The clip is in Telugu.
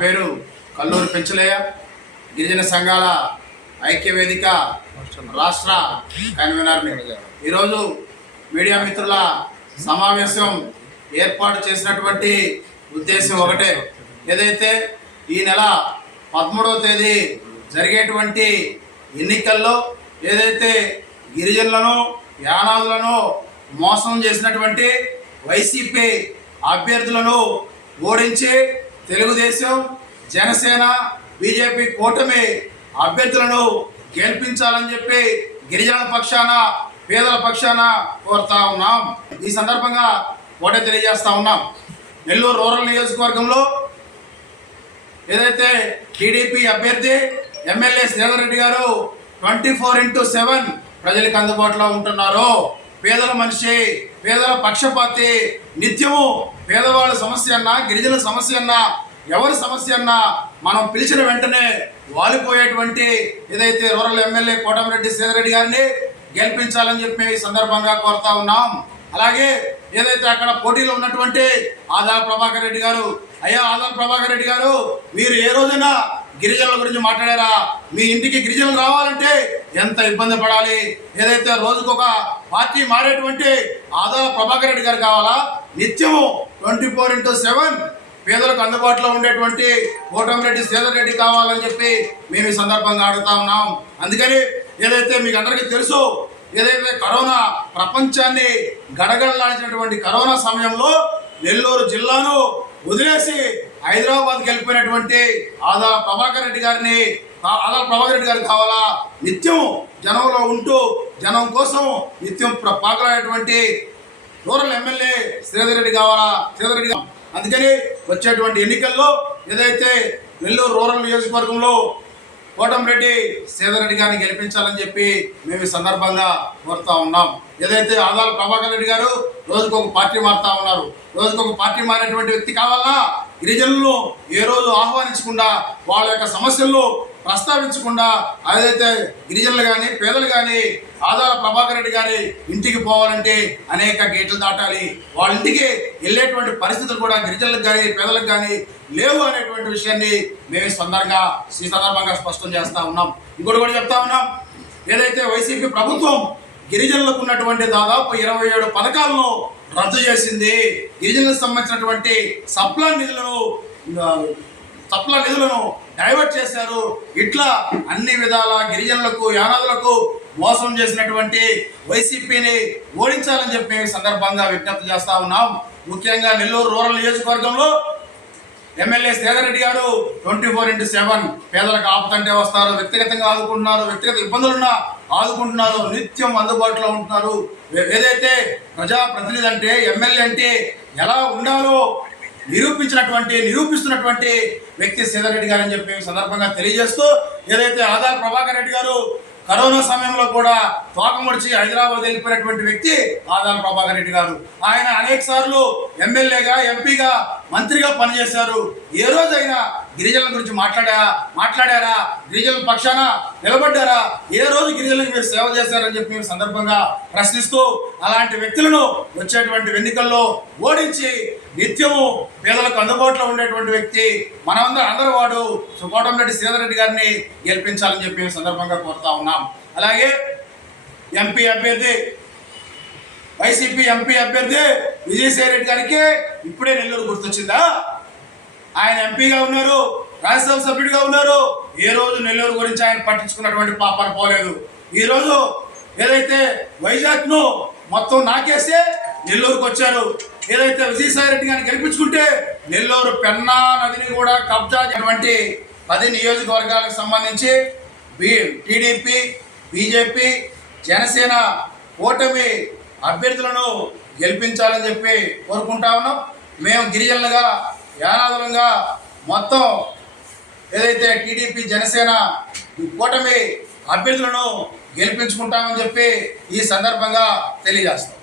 పేరు కల్లూరు పెంచలయ్య, గిరిజన సంఘాల ఐక్యవేదిక రాష్ట్ర కన్వీనర్ని. ఈరోజు మీడియా మిత్రుల సమావేశం ఏర్పాటు చేసినటువంటి ఉద్దేశం ఒకటే. ఏదైతే ఈ నెల 13వ తేదీ జరిగేటువంటి ఎన్నికల్లో ఏదైతే గిరిజనులను యానాదులను మోసం చేసినటువంటి వైసీపీ అభ్యర్థులను ఓడించి తెలుగుదేశం, జనసేన, బీజేపీ కూటమి అభ్యర్థులను గెలిపించాలని చెప్పి గిరిజనుల పక్షాన, పేదల పక్షాన కోరుతా ఉన్నాం. ఈ సందర్భంగా ఒకటే తెలియజేస్తా ఉన్నాం. నెల్లూరు రూరల్ నియోజకవర్గంలో ఏదైతే టీడీపీ అభ్యర్థి ఎమ్మెల్యే శ్రీధర్ రెడ్డి గారు 24/7 ప్రజలకు అందుబాటులో ఉంటున్నారో, పేదల మనిషి, పేదల పక్షపాతి, నిత్యము పేదవాళ్ళ సమస్య అన్నా, గిరిజనుల సమస్య అన్నా, ఎవరి సమస్య అన్నా మనం పిలిచిన వెంటనే వాలిపోయేటువంటి ఏదైతే రూరల్ ఎమ్మెల్యే కోటమిరెడ్డి శ్రీధర్ రెడ్డి గారిని గెలిపించాలని చెప్పి ఈ సందర్భంగా కోరుతా ఉన్నాం. అలాగే ఏదైతే అక్కడ పోటీలో ఉన్నటువంటి ఆదాల ప్రభాకర్ రెడ్డి గారు, అయ్యా ఆదాల ప్రభాకర్ రెడ్డి గారు, మీరు ఏ రోజైనా గిరిజనుల గురించి మాట్లాడారా? మీ ఇంటికి గిరిజనులు రావాలంటే ఎంత ఇబ్బంది పడాలి? ఏదైతే రోజుకొక పార్టీ మారేటువంటి ఆదాల ప్రభాకర్ రెడ్డి గారు కావాలా? నిత్యము 24/7 పేదలకు అందుబాటులో ఉండేటువంటి కోటమిరెడ్డి శ్రీధర్ రెడ్డి కావాలని చెప్పి మేము ఈ సందర్భంగా అడుగుతా ఉన్నాం. అందుకని ఏదైతే మీకు అందరికీ తెలుసు, ఏదైతే కరోనా ప్రపంచాన్ని గడగడలాడినటువంటి కరోనా సమయంలో నెల్లూరు జిల్లాను వదిలేసి హైదరాబాద్కి వెళ్ళిపోయినటువంటి ఆదాల ప్రభాకర్ రెడ్డి గారు కావాలా? నిత్యం జనంలో ఉంటూ జనం కోసం నిత్యం పాకలాడేటువంటి రూరల్ ఎమ్మెల్యే శ్రీధర్ రెడ్డి కావాలా? శ్రీధర్ రెడ్డి. అందుకని వచ్చేటువంటి ఎన్నికల్లో ఏదైతే నెల్లూరు రూరల్ నియోజకవర్గంలో కోటమిరెడ్డి శ్రీధర్ రెడ్డి గారిని గెలిపించాలని చెప్పి మేము ఈ సందర్భంగా కోరుతా ఉన్నాం. ఏదైతే ఆదాల ప్రభాకర్ రెడ్డి గారు రోజుకొక పార్టీ మారుతా ఉన్నారు. రోజుకొక పార్టీ మారేటువంటి వ్యక్తి కావాలన్నా గిరిజనులను ఏ రోజు ఆహ్వానించకుండా, వాళ్ళ యొక్క సమస్యలను ప్రస్తావించకుండా, ఏదైతే గిరిజనులు కానీ పేదలు కానీ ఆదాల ప్రభాకర్ రెడ్డి గారి ఇంటికి పోవాలంటే అనేక గేట్లు దాటాలి. వాళ్ళ ఇంటికి వెళ్ళేటువంటి పరిస్థితులు కూడా గిరిజనులకు కానీ పేదలకు కానీ లేవు అనేటువంటి విషయాన్ని మేము ఈ సందర్భంగా స్పష్టం చేస్తూ ఉన్నాం. ఇంకోటి కూడా చెప్తా ఉన్నాం. ఏదైతే వైసీపీ ప్రభుత్వం గిరిజనులకు ఉన్నటువంటి దాదాపు 27 పథకాలను రద్దు చేసింది. గిరిజనులకు సంబంధించినటువంటి సప్లా నిధులను డైవర్ట్ చేశారు. ఇట్లా అన్ని విధాల గిరిజనులకు, యానాదులకు మోసం చేసినటువంటి వైసీపీని ఓడించాలని చెప్పి సందర్భంగా విజ్ఞప్తి చేస్తా ఉన్నాం. ముఖ్యంగా నెల్లూరు రూరల్ నియోజకవర్గంలో ఎమ్మెల్యే శ్రీధర్ రెడ్డి గారు 24/7 పేదలకు ఆపుతంటే వస్తారు, వ్యక్తిగతంగా ఆదుకుంటున్నారు, వ్యక్తిగత ఇబ్బందులున్నా ఆదుకుంటున్నారు, నిత్యం అందుబాటులో ఉంటున్నారు. ఏదైతే ప్రజాప్రతినిధి అంటే, ఎమ్మెల్యే అంటే ఎలా ఉండాలో నిరూపిస్తున్నటువంటి వ్యక్తి శ్రీధర్ రెడ్డి గారు అని చెప్పి సందర్భంగా తెలియజేస్తూ, ఏదైతే ఆదాల ప్రభాకర్ రెడ్డి గారు కరోనా సమయంలో కూడా తోకముడిచి హైదరాబాద్ వెళ్ళిపోయినటువంటి వ్యక్తి ఆదాల ప్రభాకర్ రెడ్డి గారు. ఆయన అనేక సార్లు ఎమ్మెల్యేగా, ఎంపీగా, మంత్రిగా పనిచేశారు. ఏ రోజైనా గిరిజనుల గురించి మాట్లాడారా? గిరిజనుల పక్షాన నిలబడ్డారా? ఏ రోజు గిరిజనులకు మీరు సేవ చేశారని చెప్పి మేము సందర్భంగా ప్రశ్నిస్తూ, అలాంటి వ్యక్తులను వచ్చేటువంటి ఎన్నికల్లో ఓడించి నిత్యము పేదలకు అందుబాటులో ఉండేటువంటి వ్యక్తి అందరూ వాడు కోటమిరెడ్డి శ్రీధర్ రెడ్డి గారిని గెలిపించాలని చెప్పి మేము సందర్భంగా కోరుతా ఉన్నాం. అలాగే ఎంపీ అభ్యర్థి, వైసీపీ ఎంపీ అభ్యర్థి విజయసాయి రెడ్డి గారికి ఇప్పుడే నెల్లూరు గుర్తొచ్చిందా? ఆయన ఎంపీగా ఉన్నారు, రాజ్యసభ సభ్యుడిగా ఉన్నారు. ఏ రోజు నెల్లూరు గురించి ఆయన పట్టించుకున్నటువంటి పాపన పోలేదు. ఈరోజు ఏదైతే వైజాగ్ను మొత్తం నాకేసే నెల్లూరుకు వచ్చారు. ఏదైతే విజయసాయి రెడ్డి గారిని గెలిపించుకుంటే నెల్లూరు పెన్నా నదిని కూడా కబ్జా చేయటువంటి 10 నియోజకవర్గాలకు సంబంధించి టీడీపీ, బీజేపీ, జనసేన కూటమి అభ్యర్థులను గెలిపించాలని చెప్పి కోరుకుంటా ఉన్నాం. మేము గిరిజనులుగా, యానాదులంగా మొత్తం ఏదైతే టీడీపీ, జనసేన కూటమి అభ్యర్థులను గెలిపించుకుంటామని చెప్పి ఈ సందర్భంగా తెలియజేస్తాం.